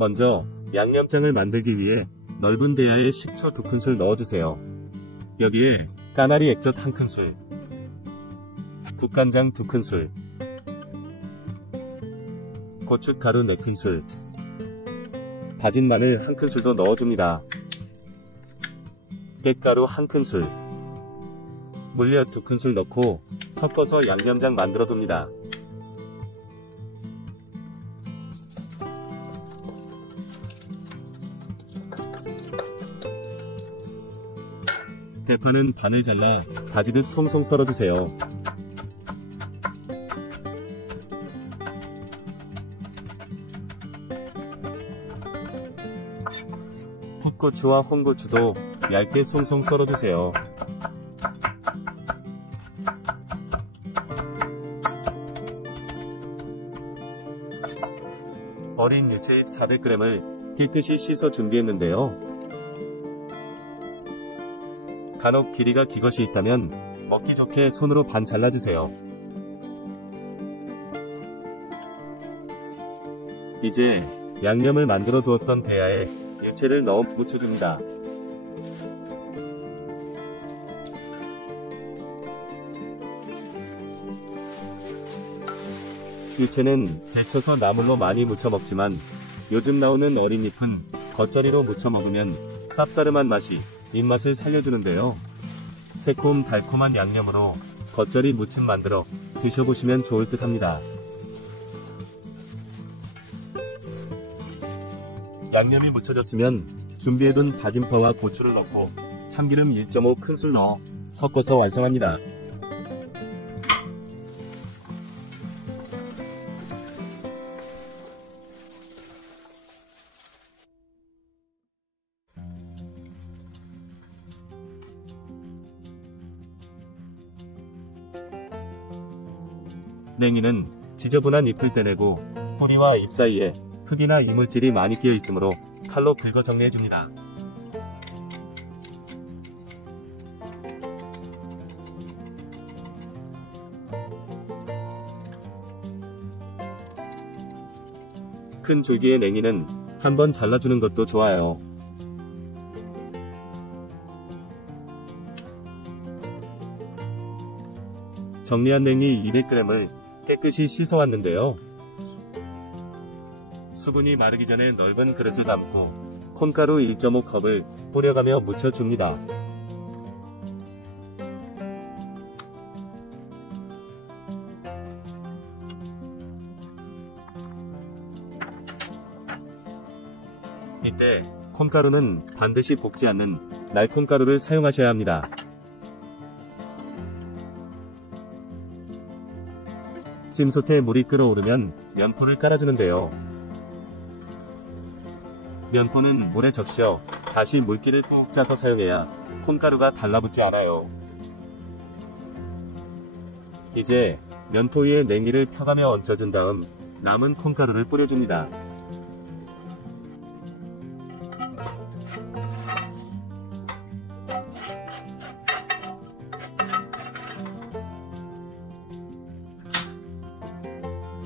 먼저 양념장을 만들기 위해 넓은 대야에 식초 2큰술 넣어주세요. 여기에 까나리 액젓 1큰술, 국간장 2큰술, 고춧가루 4큰술, 다진 마늘 1큰술도 넣어줍니다. 깻가루 1큰술, 물엿 2큰술 넣고 섞어서 양념장 만들어둡니다. 대파는 반을 잘라 다지듯 송송 썰어주세요. 풋고추와 홍고추도 얇게 송송 썰어주세요. 어린 유채잎 400g을 깨끗이 씻어 준비했는데요. 간혹 길이가 기것이 있다면 먹기 좋게 손으로 반 잘라주세요. 이제 양념을 만들어 두었던 대야에 유채를 넣어 묻혀줍니다. 유채는 데쳐서 나물로 많이 무쳐 먹지만 요즘 나오는 어린 잎은 겉절이로 무쳐 먹으면 쌉싸름한 맛이 입맛을 살려주는데요. 새콤 달콤한 양념으로 겉절이 무침 만들어 드셔보시면 좋을 듯 합니다. 양념이 묻혀졌으면 준비해둔 다진 파와 고추를 넣고 참기름 1.5큰술 넣어 섞어서 완성합니다. 냉이는 지저분한 잎을 떼내고 뿌리와 잎 사이에 흙이나 이물질이 많이 끼어 있으므로 칼로 긁어 정리해줍니다. 큰 줄기의 냉이는 한번 잘라주는 것도 좋아요. 정리한 냉이 200g을 깨끗이 씻어왔는데요. 수분이 마르기 전에 넓은 그릇을 담고 콘가루 1.5컵을 뿌려가며 묻혀줍니다. 이때 콘가루는 반드시 볶지 않는 날콘가루를 사용하셔야 합니다. 찜솥에 물이 끓어오르면 면포를 깔아주는데요. 면포는 물에 적셔 다시 물기를 푹 짜서 사용해야 콘가루가 달라붙지 않아요. 이제 면포 위에 냉이를 펴가며 얹어준 다음 남은 콘가루를 뿌려줍니다.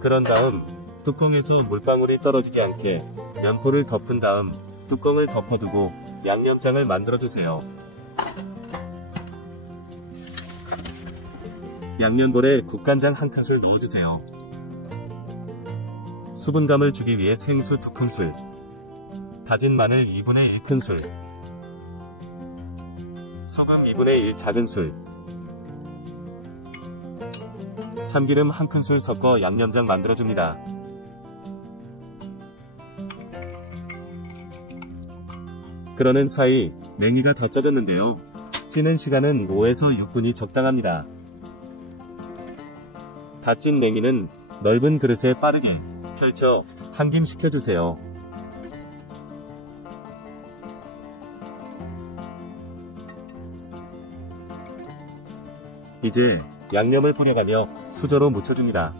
그런 다음 뚜껑에서 물방울이 떨어지지 않게 면포를 덮은 다음 뚜껑을 덮어두고 양념장을 만들어주세요. 양념볼에 국간장 1큰술 넣어주세요. 수분감을 주기 위해 생수 2큰술, 다진 마늘 2분의 1큰술, 소금 2분의 1 작은술, 참기름 1큰술 섞어 양념장 만들어줍니다. 그러는 사이 냉이가 더 쪄졌는데요. 찌는 시간은 5에서 6분이 적당합니다. 다 찐 냉이는 넓은 그릇에 빠르게 펼쳐 한 김 식혀주세요. 이제 양념을 뿌려가며 수저로 묻혀줍니다.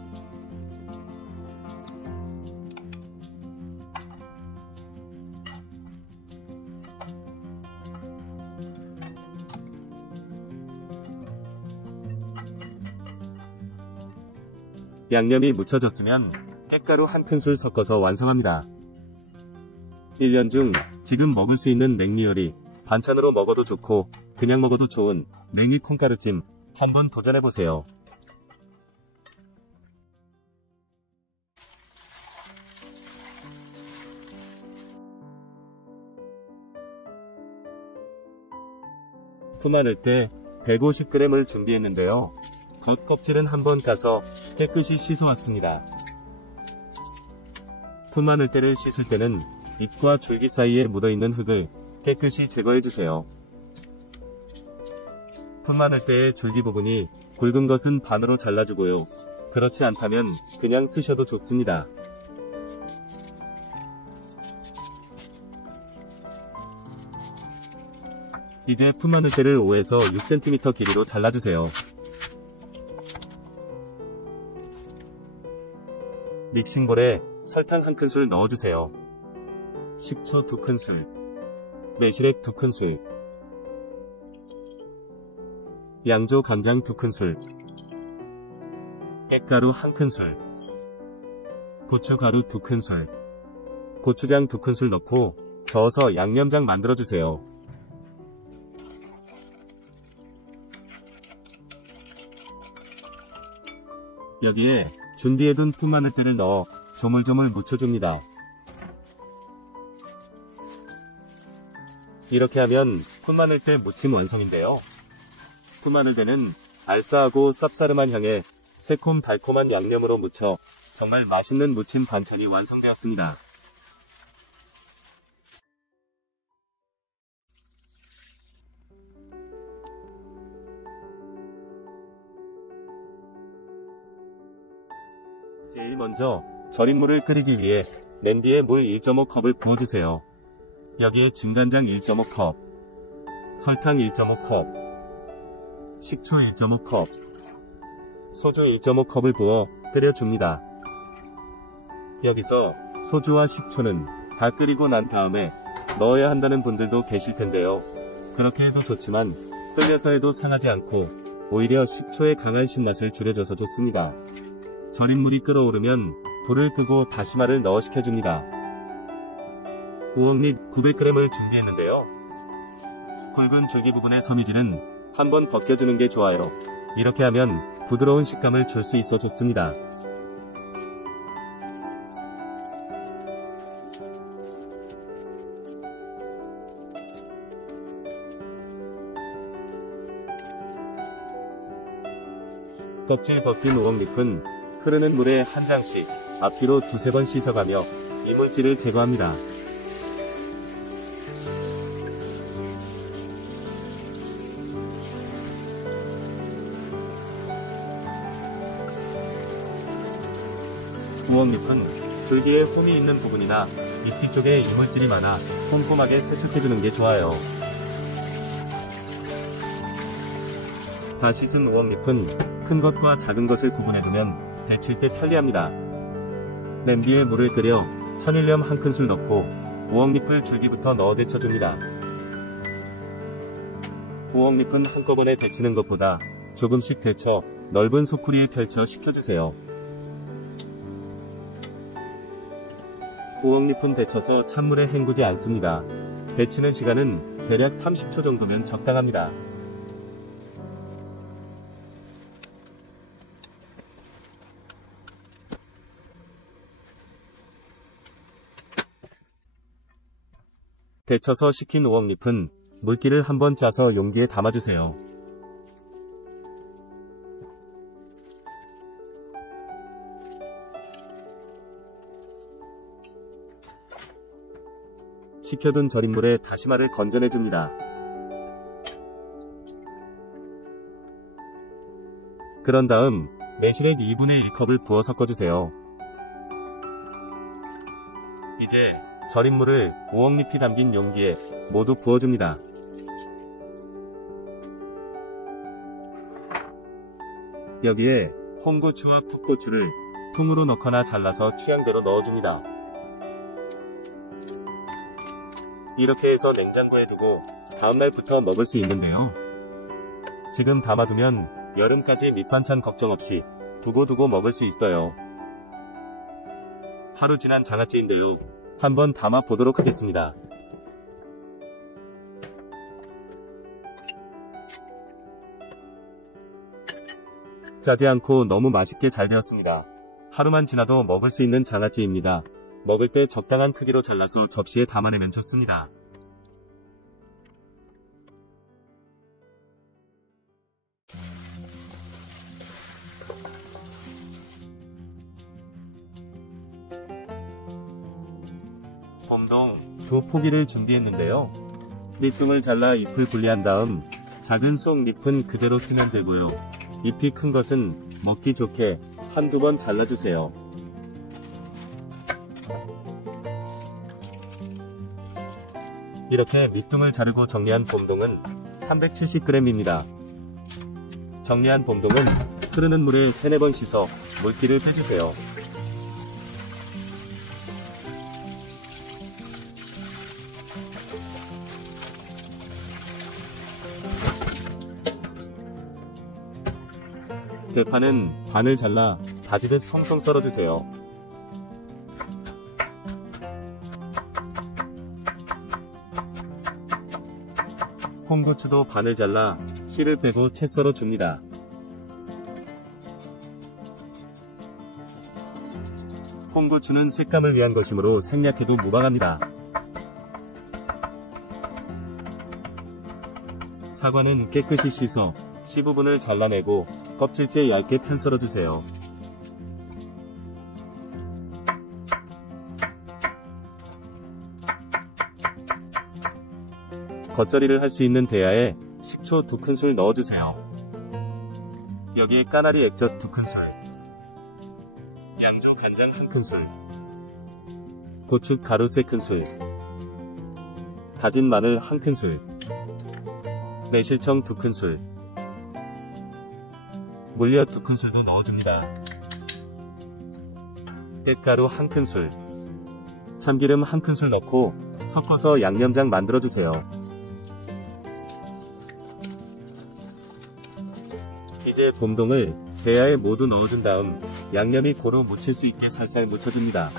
양념이 묻혀졌으면 깻가루 1큰술 섞어서 완성합니다. 1년 중 지금 먹을 수 있는 냉리요리, 반찬으로 먹어도 좋고 그냥 먹어도 좋은 냉이 콩가루찜 한번 도전해보세요. 품 안을 때 150g을 준비했는데요. 겉 껍질은 한번 까서 깨끗이 씻어왔습니다. 품 안을 때를 씻을 때는 잎과 줄기 사이에 묻어있는 흙을 깨끗이 제거해주세요. 품 안을 때의 줄기 부분이 굵은 것은 반으로 잘라주고요. 그렇지 않다면 그냥 쓰셔도 좋습니다. 이제 품 안을 때를 5에서 6cm 길이로 잘라주세요. 믹싱볼에 설탕 1큰술 넣어주세요. 식초 2큰술, 매실액 2큰술, 양조 간장 2큰술, 깻가루 1큰술, 고춧가루 2큰술, 고추장 2큰술 넣고 저어서 양념장 만들어주세요. 여기에 준비해둔 품 마늘들을 넣어 조물조물 묻혀줍니다. 이렇게 하면 품 마늘대 무침 완성인데요. 품 마늘대는 알싸하고 쌉싸름한 향에 새콤달콤한 양념으로 무쳐 정말 맛있는 무침 반찬이 완성되었습니다. 제일 먼저 절인 물을 끓이기 위해 냄비에 물 1.5컵을 부어주세요. 여기에 진간장 1.5컵, 설탕 1.5컵, 식초 1.5컵, 소주 1.5컵을 부어 끓여줍니다. 여기서 소주와 식초는 다 끓이고 난 다음에 넣어야 한다는 분들도 계실 텐데요. 그렇게 해도 좋지만 끓여서 해도 상하지 않고 오히려 식초의 강한 신맛을 줄여줘서 좋습니다. 절인 물이 끓어오르면 불을 끄고 다시마를 넣어 식혀줍니다. 우엉잎 900g을 준비했는데요. 굵은 줄기 부분의 섬유질은 한번 벗겨주는 게 좋아요. 이렇게 하면 부드러운 식감을 줄 수 있어 좋습니다. 껍질 벗긴 우엉잎은 흐르는 물에 한 장씩 앞뒤로 2~3번 씻어가며 이물질을 제거합니다. 우엉잎은 줄기에 홈이 있는 부분이나 잎뒤 쪽에 이물질이 많아 꼼꼼하게 세척해주는 게 좋아요. 다 씻은 우엉잎은 큰 것과 작은 것을 구분해두면 데칠 때 편리합니다. 냄비에 물을 끓여 천일염 1큰술 넣고 우엉잎을 줄기부터 넣어 데쳐줍니다. 우엉잎은 한꺼번에 데치는 것보다 조금씩 데쳐 넓은 소쿠리에 펼쳐 식혀주세요. 우엉잎은 데쳐서 찬물에 헹구지 않습니다. 데치는 시간은 대략 30초 정도면 적당합니다. 데쳐서 식힌 우엉잎은 물기를 한번 짜서 용기에 담아주세요. 식혀둔 절인 물에 다시마를 건져내줍니다. 그런 다음 매실액 2분의 1컵을 부어 섞어주세요. 이제 절인 물을 우엉잎이 담긴 용기에 모두 부어줍니다. 여기에 홍고추와 풋고추를 통으로 넣거나 잘라서 취향대로 넣어줍니다. 이렇게 해서 냉장고에 두고 다음날부터 먹을 수 있는데요. 지금 담아두면 여름까지 밑반찬 걱정 없이 두고두고 먹을 수 있어요. 하루 지난 장아찌인데요. 한번 담아 보도록 하겠습니다. 짜지 않고 너무 맛있게 잘 되었습니다. 하루만 지나도 먹을 수 있는 장아찌입니다. 먹을 때 적당한 크기로 잘라서 접시에 담아내면 좋습니다. 봄동 2포기를 준비했는데요. 밑둥을 잘라 잎을 분리한 다음 작은 속 잎은 그대로 쓰면 되고요. 잎이 큰 것은 먹기 좋게 한두 번 잘라주세요. 이렇게 밑둥을 자르고 정리한 봄동은 370g입니다. 정리한 봄동은 흐르는 물에 3-4번 씻어 물기를 빼주세요. 대파는 반을 잘라 다지듯 송송 썰어주세요. 홍고추도 반을 잘라 씨를 빼고 채 썰어줍니다. 홍고추는 색감을 위한 것이므로 생략해도 무방합니다. 사과는 깨끗이 씻어 씨 부분을 잘라내고 껍질째 얇게 편 썰어주세요. 겉절이를 할 수 있는 대야에 식초 2큰술 넣어주세요. 여기에 까나리 액젓 2큰술, 양조 간장 1큰술, 고춧 가루 3큰술, 다진 마늘 1큰술, 매실청 2큰술, 물엿 2큰술도 넣어줍니다. 깻가루 1큰술, 참기름 1큰술 넣고 섞어서 양념장 만들어주세요. 이제 봄동을 대야에 모두 넣어준 다음 양념이 고루 묻힐 수 있게 살살 묻혀줍니다.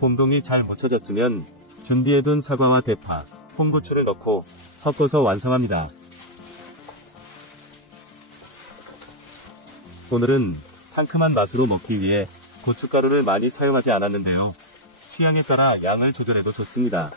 봄동이 잘 묻혀졌으면 준비해둔 사과와 대파, 홍고추를 넣고 섞어서 완성합니다. 오늘은 상큼한 맛으로 먹기 위해 고춧가루를 많이 사용하지 않았는데요. 취향에 따라 양을 조절해도 좋습니다.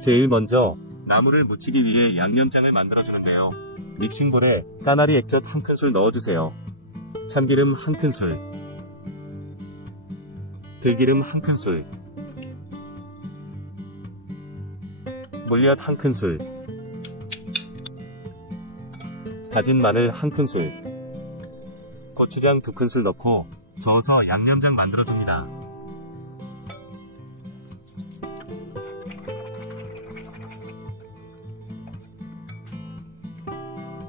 제일 먼저 나물을 무치기 위해 양념장을 만들어주는데요. 믹싱볼에 까나리 액젓 1큰술 넣어주세요. 참기름 1큰술, 들기름 1큰술, 물엿 1큰술, 다진 마늘 1큰술, 고추장 2큰술 넣고 저어서 양념장 만들어줍니다.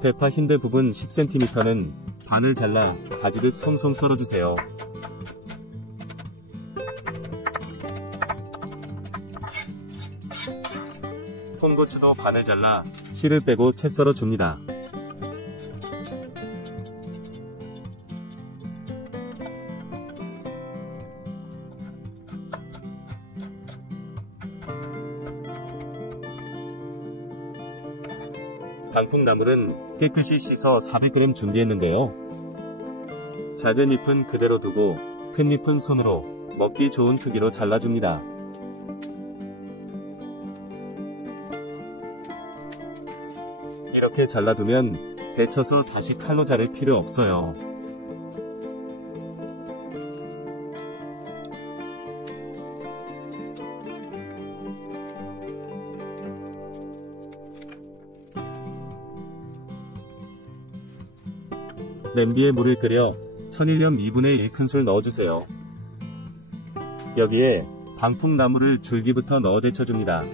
대파 흰대 부분 10cm는 반을 잘라 다지듯 송송 썰어주세요. 홍고추도 반을 잘라 씨를 빼고 채 썰어줍니다. 방풍나물은 깨끗이 씻어 400g 준비했는데요. 작은 잎은 그대로 두고 큰 잎은 손으로 먹기 좋은 크기로 잘라줍니다. 이렇게 잘라두면 데쳐서 다시 칼로 자를 필요 없어요. 냄비에 물을 끓여 천일염 2분의 1큰술 넣어주세요. 여기에 방풍나물을 줄기부터 넣어 데쳐줍니다.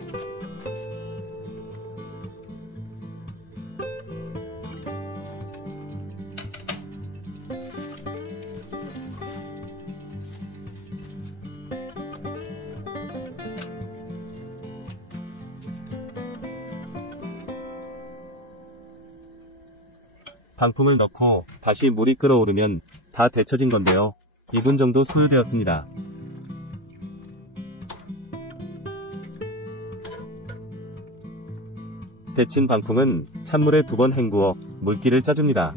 방풍을 넣고 다시 물이 끓어오르면 다 데쳐진 건데요. 2분 정도 소요되었습니다. 데친 방풍은 찬물에 2번 헹구어 물기를 짜줍니다.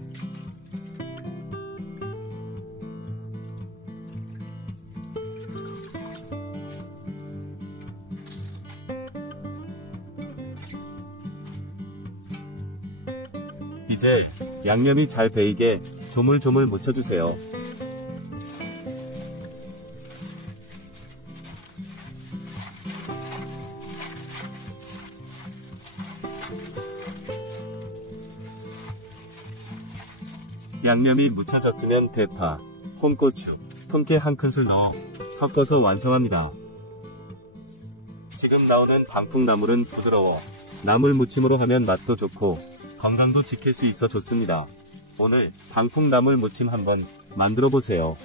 이제 양념이 잘 배이게 조물조물 묻혀주세요. 양념이 묻혀졌으면 대파, 홍고추, 통깨 1큰술 넣어 섞어서 완성합니다. 지금 나오는 방풍나물은 부드러워 나물 무침으로 하면 맛도 좋고 건강도 지킬 수 있어 좋습니다. 오늘 방풍나물 무침 한번 만들어 보세요.